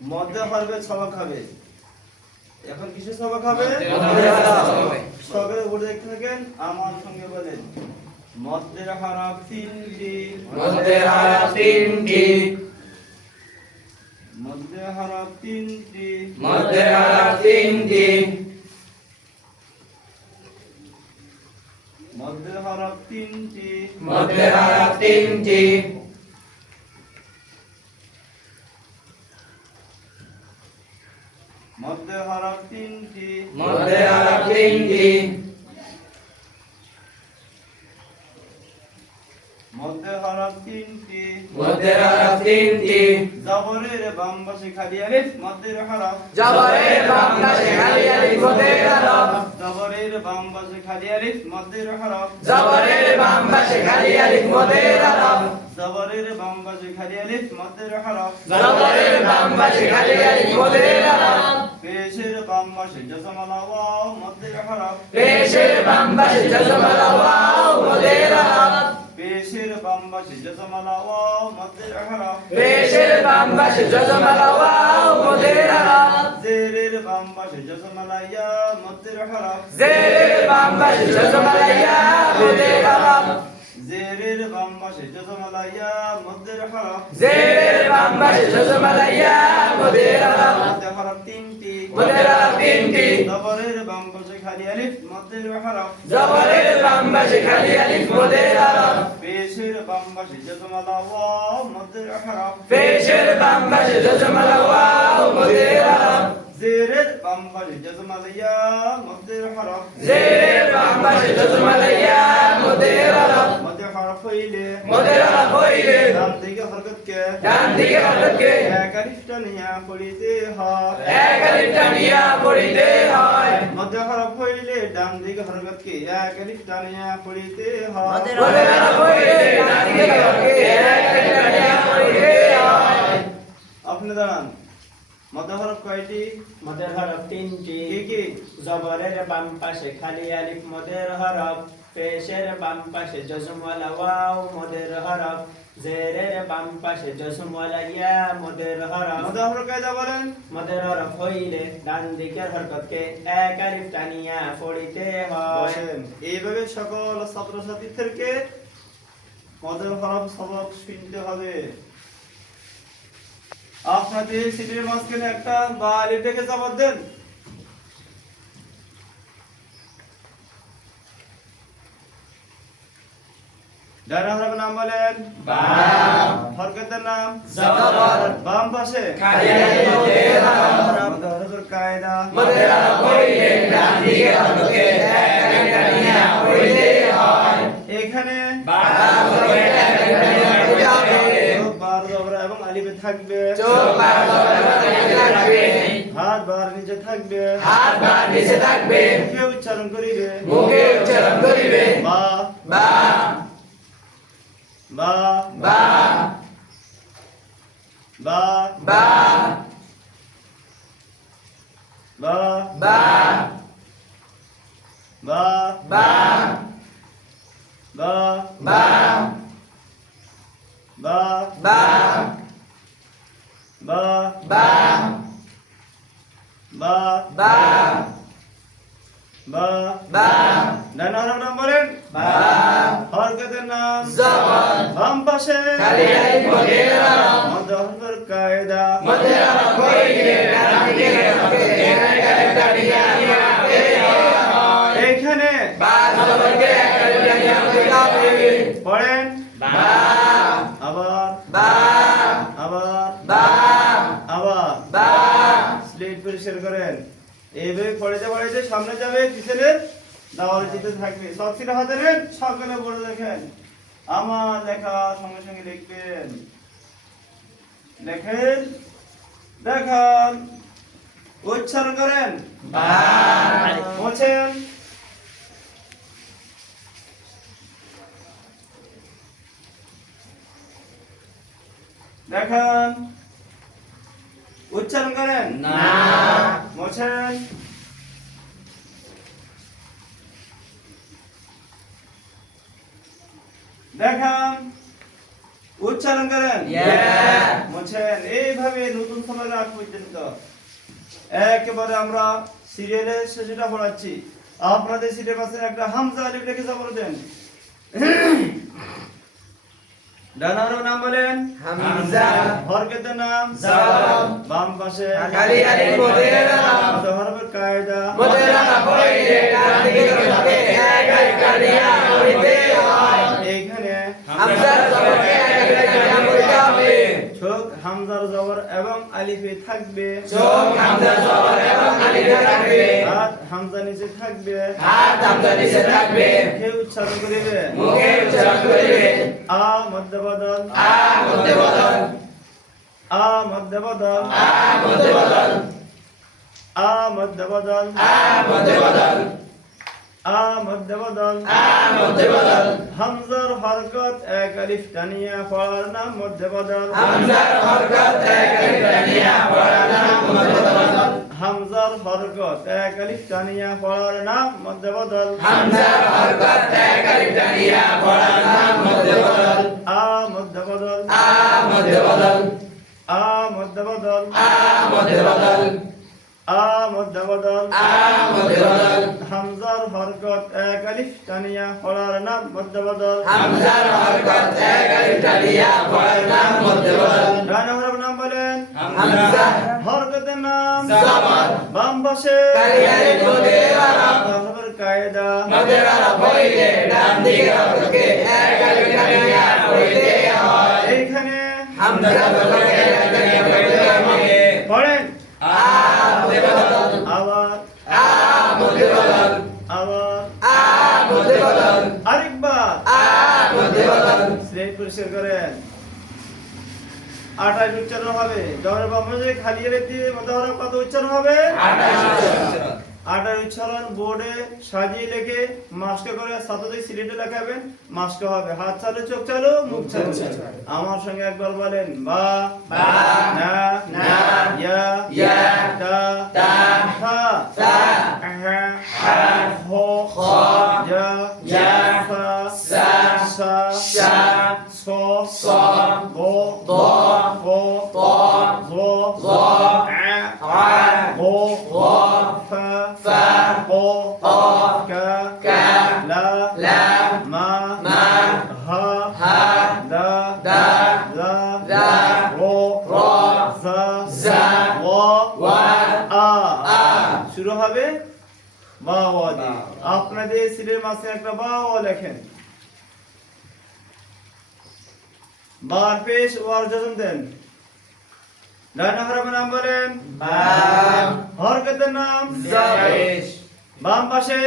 মধ্যে হরফে সবাক হবে। এখন কিসের সবাক হবে? সকলে উপরে দেখতে থাকেন, আমার সঙ্গে বলেন মধ্যের হরফ তিনটি, মধ্যের হরফ তিনটি, মধ্যের হরফ তিনটি, মধ্যের হরফ তিনটি, মধ্যের হরফ তিনটি, মধ্যের হরফ তিনটি, মধ্যের হরফ তিনটি, মধ্যের হরফ তিনটি, মধ্যের হরফ তিনটি, মধ্যের হরফ তিনটি, জবরের বাম পাশে খালি আলিফ মধ্যের হরফ, জবরের বাম পাশে খালি আলিফ মধ্যের হরফ, জবরের বাম পাশে খালি আলিফ মধ্যের হরফ, জবরের বাম পাশে খালি আলিফ মধ্যের হরফ, জবরের বাম পাশে খালি আলিফ মধ্যের হরফ, জবরের বাম পাশে খালি আলিফ মধ্যের হরফ, পেশের বাম পাশে জজম আলা ওয়াও মধ্যের হরফ, পেশের বাম পাশে জজম আলা ওয়াও মধ্যের হরফ, পেশের বাম পাশে জজম আলা ওয়াও মধ্যের হরফ, পেশের বাম পাশে জজম আলা ওয়াও মধ্যের হরফ, জেরের বাম পাশে জজম আলা ইয়া মধ্যের হরফ, জেরের বাম পাশে জজম আলা ইয়া মধ্যের হরফ, জেরের বাম পাশে জজম আলা ইয়া মধ্যের হরফ, জেরের বাম পাশে জজম আলা ইয়া মধ্যের হরফ, মধ্যে হরফ তিনটি, মধ্যের হরফ তিনটি, জবরের বাম পাশে খালি আলিফ মধ্যের হরফ, জবরের বাম পাশে খালি আলিফ মধ্যের হরফ, পেশের বাম পাশে জজম আলা ওয়াও মধ্যের হরফ, পেশের বাম পাশে জজম আলা ওয়াও মধ্যের হরফ, জেরের বাম পাশে জজম আলা ইয়া মধ্যের হরফ, জেরের বাম পাশে জজম আলা ইয়া মধ্যের হরফ, মধ্যে হরফ হইলে মধ্যের হরফ হইলে ডান দিকে হরকতকে ডান দিকে হরকতকে এক আলিফ টানিয়া পড়িতে হয়, এক আলিফ টানিয়া পড়িতে হয়, মধ্যে হরফ হইলে ডান দিকে হরকতকে এক আলিফ টানিয়া পড়িতে হয়, মধ্যের হরফ হইলে ডান দিকে হরকতকে এক আলিফ টানিয়া পড়িতে হয়। আপনি দাঁড়ান। মধ্যে হরফ কয়টি? মদের হরফ তিনটি, কি কি? জবরের বাম পাশে খালি আলিফ মদের হরফ, পেশের বাম পাশে জজমওয়ালা ওয়াও মদের হরফ, জেরের বাম পাশে জজমওয়ালা ইয়া মদের হরফ। মধ্যে হরফ কায়দা বলেন। মদের হরফ হইলে ডান দিকের হরকতকে এক আলিফ টানিয়া পড়িতে হয়। বসেন। এইভাবে সকল ছাত্রছাত্রীদেরকে মদের হরফ সবক শুনতে হবে। আপনাদের সিটির মাঝখানে একটা বা আলিফ থেকে জবর দেন। ডান হরফের নাম বলেন। বা, হরকতের নাম জবর, বাম পাশে খালি আলিফ মধ্যের হরফ, মধ্যে হরফের কায়দা মধ্যের হরফ হইলে ডান দিকে হরকতকে এক আলিফ টানিয়া পড়িতে হয়। এখানে বা জবরে এক আলিফ টানিয়া পড়িতে হবে। চোখ বার জবর এবং আলিফে থাকবে। চোখ বা জবরে নিচে থাকবে, হাত বার নিচে থাকবে। হাত বা নিচে থাকবে, মুখে উচ্চারণ করিবে। মুখে উচ্চারণ করিবে। বা বা, বা বা, বা বা, বা বা, বা বা, বা বা, বা বা, বা বা, বা বা, বা বা, ডান হরফের নাম বলেন। বা, হরকতের নাম জবর, বাম পাশে খালি আলিফ মধ্যের হরফ, মধ্যে হরফের কায়দা মধ্যের হরফ হইলে ডান দিকে হরকতকে এক আলিফ টানিয়া পড়িতে হয়। এইখানে বা জবরকে এক আলিফ টানিয়া পড়িতে হবে। পড়েন। বা, আবার বা, আবার বা, আবার বা, স্লেট পরিষ্কার করেন। এইভাবে পড়াইতে পড়াইতে সামনে যাবে, পিছনের দেওয়াল দিতে থাকবে। সব ছিল হাতে নেন, সকলে পড়ে দেখেন। আমার লেখা সঙ্গে সঙ্গে লিখবেন। লেখেন, দেখান, উচ্চারণ করেন। বা, বলছেন দেখান, উচ্চারণ করেন। না, মোছেন, দেখান, উচ্চারণ করেন ইয়া মুছেন। এইভাবে নতুন সময় আগ পর্যন্ত একেবারে আমরা সিরিয়ালের শেষটা পড়াচ্ছি। আপনাদের সিটের পাশে একটা হামজা আলিফ লিখে বলে দেন। ডান হাতের নাম বলেন হামজা হরকতের নাম জাম বাম পাশে খালি আলিফ মদের হরফ মধ্য হরফের কায়দা মদের হরফ হইলে ডান দিকে থাকে এক আলিফ টানিয়া পড়িতে হয় এইখানে হামজার জবরকে এক আলিফ টানিয়া পড়িতে হবে চোখ হামজার জবর এবং আলিফে থাকবে চোখ হামজার জবর এবং আলিফে থাকবে হাত হামজা নিচে থাকবে হাত হামজা নিচে থাকবে মুখে উচ্চারণ করিবে মুখে উচ্চারণ করিবে আ মধ্যে বদল আ মধ্যে বদল আ মধ্যে বদল আ মধ্যে বদল আ মধ্যে বদল আ মধ্যে বদল আ মধ্যে বদল আ মধ্যে বদল হামজার হরকত এক আলিফ টানিয়া পড়ার নাম মধ্যে বদল হামজার হরকত এক আলিফ টানিয়া পড়ার নাম মধ্যে বদল হামজার হরকত এক আলিফ টানিয়া পড়ার নাম মধ্যে বদল হামজার হরকত এক আলিফ টানিয়া পড়ার নাম মধ্যে বদল আ মধ্যে বদল আ মধ্যে বদল আ মধ্যে বদল আ মধ্যে বদল আ মধ্যে বদল আ মধ্যে বদল হামজার হরকত এক আলিফ টানিয়া পড়ার নাম মধ্যে বদল হামজার হরকত এক আলিফ টানিয়া পড়ার নাম মধ্যে বদল ডান হরফ নাম বলেন হামজা হরকতের নাম জবর বাম পাশে খালি আলিফ মদের হরফ হরফের কায়দা মদের হরফ হইলে ডান দিকে থাকে এক আলিফ টানিয়া পড়িতে হয় এইখানে হামজা জবরকে এক আলিফ টানিয়া পড়িতে হবে পড়েন আ মধ্যে বদল আবার আ মধ্যে বদল আবার আ মধ্যে বদল আরেকবার আ মধ্যে বদল স্লেট পরিষ্কার করেন। 28 উচ্চারণ হবে। জবরের বাম পাশে খালি আলিফ দিয়ে মধ্যে হরফ কত উচ্চারণ হবে? 28 উচ্চারণ বোর্ডে সাজিয়ে লিখে মাস্ক করে সাথে সিলেটে লেখাবেন। মাস্ক হবে হাত চালু চোখ চালু মুখ চালু। আমার সঙ্গে একবার বলেন বা বা না না ইয়া ইয়া তা তা থা তা হা হা হ খ ইয়া ইয়া সা সা সা সা স স গ দ প প জ জ আ আ গ গ ফ ফ ক ক ক ক লা লা মা মা হা হা দা দা লা লা র র জা জা ওয়া ওয়া আ আ শুরু হবে বা ওয়া দিয়ে। আপনাদের সিলের মাঝে একটা বা ওয়া লেখেন। বার পেশ ওয়ার জজম দেন। ডান হরফের নাম বলেন বা হরকতের নাম জবরেশ বাম পাশে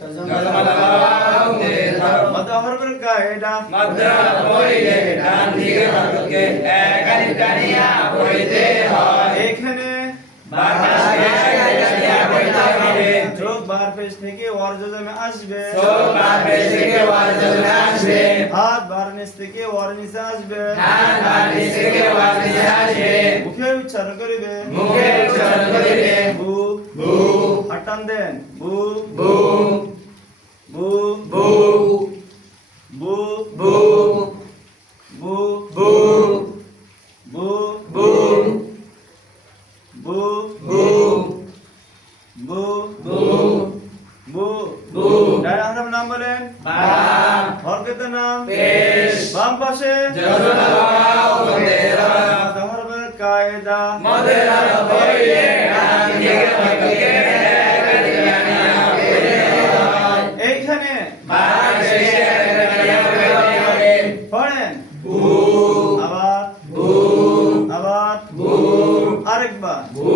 জজমালাও মদের হরফ মধ্য হরফের কায়দা মধ্যে হরফ হইলে ডান দিকে হরফকে এক আলিফ টানিয়া পড়িতে হয় এখানে বার পাশে এক আলিফ টানিয়া পড়িতে হবে যোগ বার পেশ থেকে ওয়ার জজমে আসবে। চোখ বার পেশ থেকে ওয়ার জজমে আসবে হাত বার নিচ থেকে ওয়ার নিচে আসবে। হাত বার নিচ থেকে ওয়ার নিচে আসবে মুখে উচ্চারণ করিবে মুখে উচ্চারণ করিবে বু বু হাটান দেন বু বু বু বু বু বু বু বু বু বু বু বু বু বু বু বু ডান হরফের নাম বলেন বা হরকতের নাম পেশ বাম পাশে জজমালাও মদের হরফ মধ্য হরফের কায়দা মদের হরফ হইলে ডান দিকে হরফকে এক আলিফ টানিয়া পড়িতে হয় এইখানে বার শেষে এক আলিফ টানিয়া পড়িতে হবে পড়েন বু আবার বু আবার বু আরেকবার বু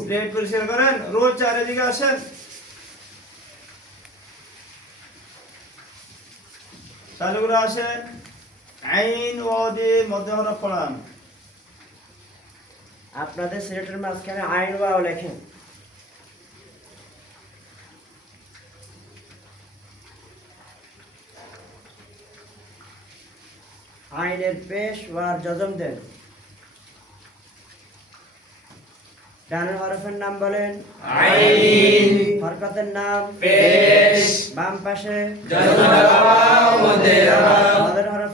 স্লেট পরিষ্কার করেন। রোজ চারিদিকে আসেন। তাহলে করে আসেন। আইন ওয়াদে মধ্যে হরফ পড়ান। আপনাদের সিলেটের মাঝখানে আইন ওয়াও লেখেন। আইনের পেশ ওয়ার জজম দেন। ডান হরফের নাম বলেন আইন হরকতের নাম পেশ বাম পাশে জজমালাও মদের হরফ মদের হরফ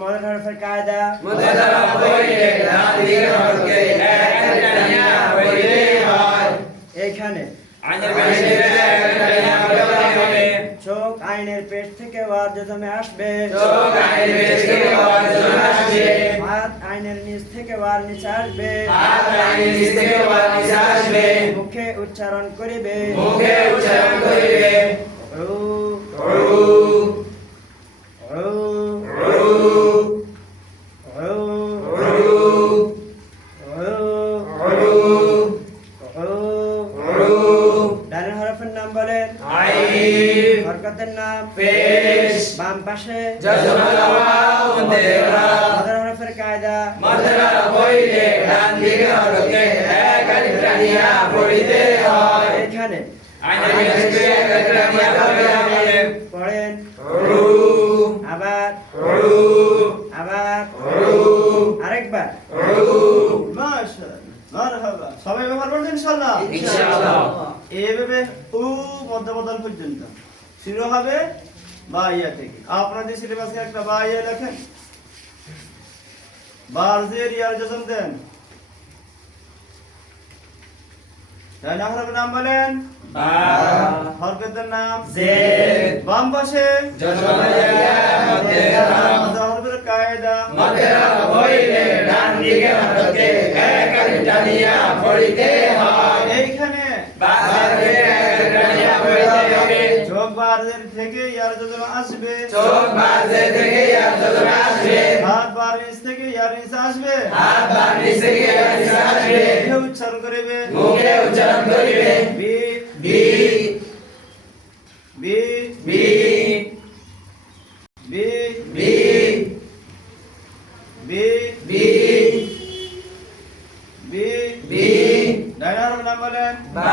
মদের হরফের কায়দা মদের হরফ হইলে ডান দিকের হরফকে এক আলিফ টানিয়া পড়িতে হয়। এইখানে আইনের পেশে এক টানিয়া পড়িতে হবে। চোখ আইনের পেশ থেকে ওয়ার জজমে আসবে। চোখ আইনের পেশ থেকে ওয়ার জজমে আসবে। হাত আইনের নিচ থেকে ওয়ার নিচে আসবে। হাত আইনের নিচ থেকে ওয়ার নিচে আসবে। মুখে উচ্চারণ করিবে। মুখে উচ্চারণ করিবে। রু রু রু রু রু রু রু রু রু রু ডানের হরফের নাম বলেন। আইন হরকতের নাম পেশ বাম পাশে। জজমাল ওয়াও মদের হরফ। মদের হরফের কায়দা মদের হরফ হইলে ডান দিকের হরফকে এক আলিফ টানিয়া পড়িতে হয়। এখানে আইনের পেশে এক আলিফ টানিয়া পড়িতে হবে। পড়েন রু আবার রু আবার রু আরেকবার রু মাশাআল্লাহ, মারহাবা। সবাই ব্যবহার করবেন ইনশাআল্লাহ। ইনশাআল্লাহ। এইভাবে মধ্যবদল পর্যন্ত শুরু হবে বা ইয়া থেকে। আপনাদের সিলেবাসে একটা বা ইয়া লেখেন, বারজের ইয়ার জজম দেন। তাই না হরফের নাম বলেন। বা হরকতের নাম জের। বাম পাশে জজমাল ইয়া মদের হরফ। হরফের কায়দা মদের হরফ হইলে ডান দিকের হরফকে এক আলিফ টানিয়া পড়িতে হয়। এইখানে বারজে এক আলিফ টানিয়া পড়িতে হবে। যোগ বারজের থেকে ইয়ার জজম আসবে। চোখ বাজে থেকে ইয়া জজমে আসবে। হাত বার নিচ থেকে ইয়ার নিচ আসবে। হাত বাম নিচ থেকে ইয়া নিচে আসবে। মুখে উচ্চারণ করিবে। মুখে উচ্চারণ করিবে। বি বি বি বি বি বি বি বি বি বি ডাইনার নাম বলেন। বা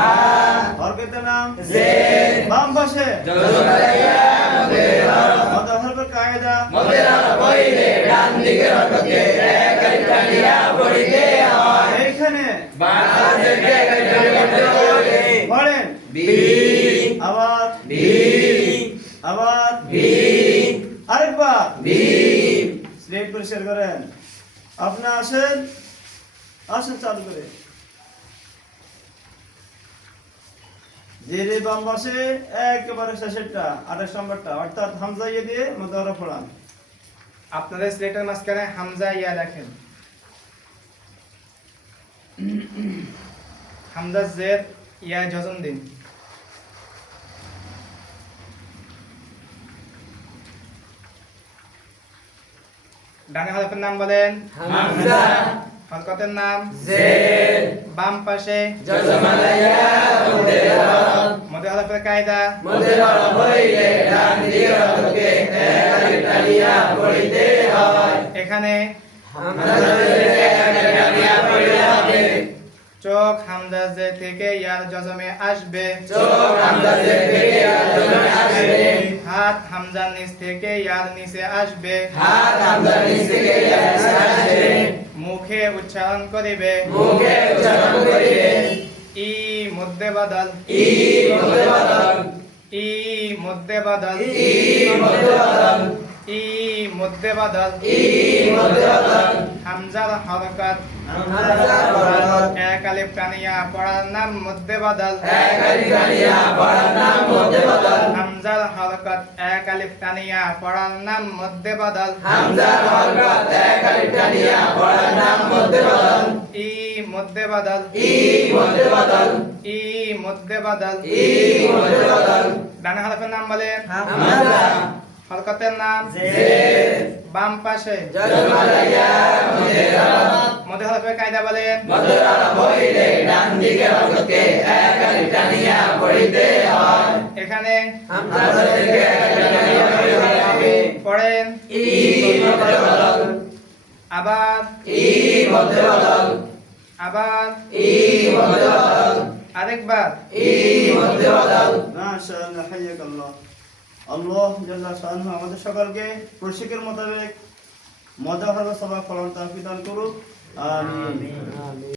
হরকতের নাম জের। বাম পাশে জজমাল ইয়া মদের হরফ। মধ্যে হরফের কায়দা মদের হরফ হইলে ডান দিকের হরফকে এক আলিফ টানিয়া পড়িতে হয়। এইখানে বাজে থেকে এক আলিফ টানিয়া পড়িতে হবে। পড়েন বি আবার বি আবার বি আরেকবার বি স্লেট পরিষ্কার করেন। আপনি আসেন আসেন চালু করে। জেরে বাম পাশে একেবারে শেষেরটা 28 নম্বরটা অর্থাৎ হামজা ইয়ে দিয়ে মধ্যে হরফ পড়ান। আপনাদের স্লেটের মাঝখানে হামজা ইয়া লেখেন। হামজা জের ইয়া জজম দিন। ডানে হরফের নাম বলেন। হামজা হরকতের নাম জের। বাম পাশে। জজমাল ইয়া মদের হরফ। মধ্যে হরফের কায়দা মদের হরফ হইলে ডান দিকের হরফকে এক আলিফ টানিয়া পড়িতে হয়। এখানে হামজা জের এক আলিফ টানিয়া পড়িতে হবে। চোখ হামজা জে থেকে ইয়ার জজমে আসবে। চোখ হামজা জের থেকে ইয়া জজমে আসবে। হাত হামজার নিচ থেকে ইয়ার নিচে আসবে। হাত হামজার নিচ থেকে ইয়া নিচে আসবে। মুখে উচ্চারণ করিবে। মুখে উচ্চারণ করিবে। ই মধ্যে বাদল ই মধ্যে বাদল। ই মধ্যে বাদল ই মধ্যে বাদল। ই মধ্যে বাদল ই মধ্যে বাদল। হামজার হরকত হামজার হরকত। এক আলিফ টানিয়া পড়ার নাম মধ্যে বাদল। এক আলিফ টানিয়া পড়ার নাম মধ্যে বাদল। হামজার হরকত এক আলিফ টানিয়া পড়ার নাম মধ্যে বাদল। হামজার হরকত এক আলিফ টানিয়া পড়ার নাম মধ্যে বাদল। ই মধ্যে বাদল ই মধ্যে বাদল। ই মধ্যে বাদল ই মধ্যে বাদল। ডানে হরফের নাম বলেন। হামজা হরকতের নাম জের। বাম পাশে। জজমাল ইয়া মদের হরফ। মধ্যে হরফের কায়দা বলেন। মদের হরফ হইলে ডান দিকের হরফকে এক আলিফ টানিয়া পড়িতে হয়। এখানে হামজা থেকে এক আলিফ টানিয়া পড়িতে হবে। পড়েন ই মধ্যে বাদল। আবার ই মধ্যে বাদল। আবার ই মধ্যে বাদল। আরেকবার ই মধ্যে বাদল। মাশাআল্লাহ, হাইয়াকাল্লাহ। আল্লাহ জাল্লা শাআনহু আমাদের সকলকে প্রশিক্ষের মোতাবেক মজা হবে সবাই ফলন তাফিদান করুক। আমিন।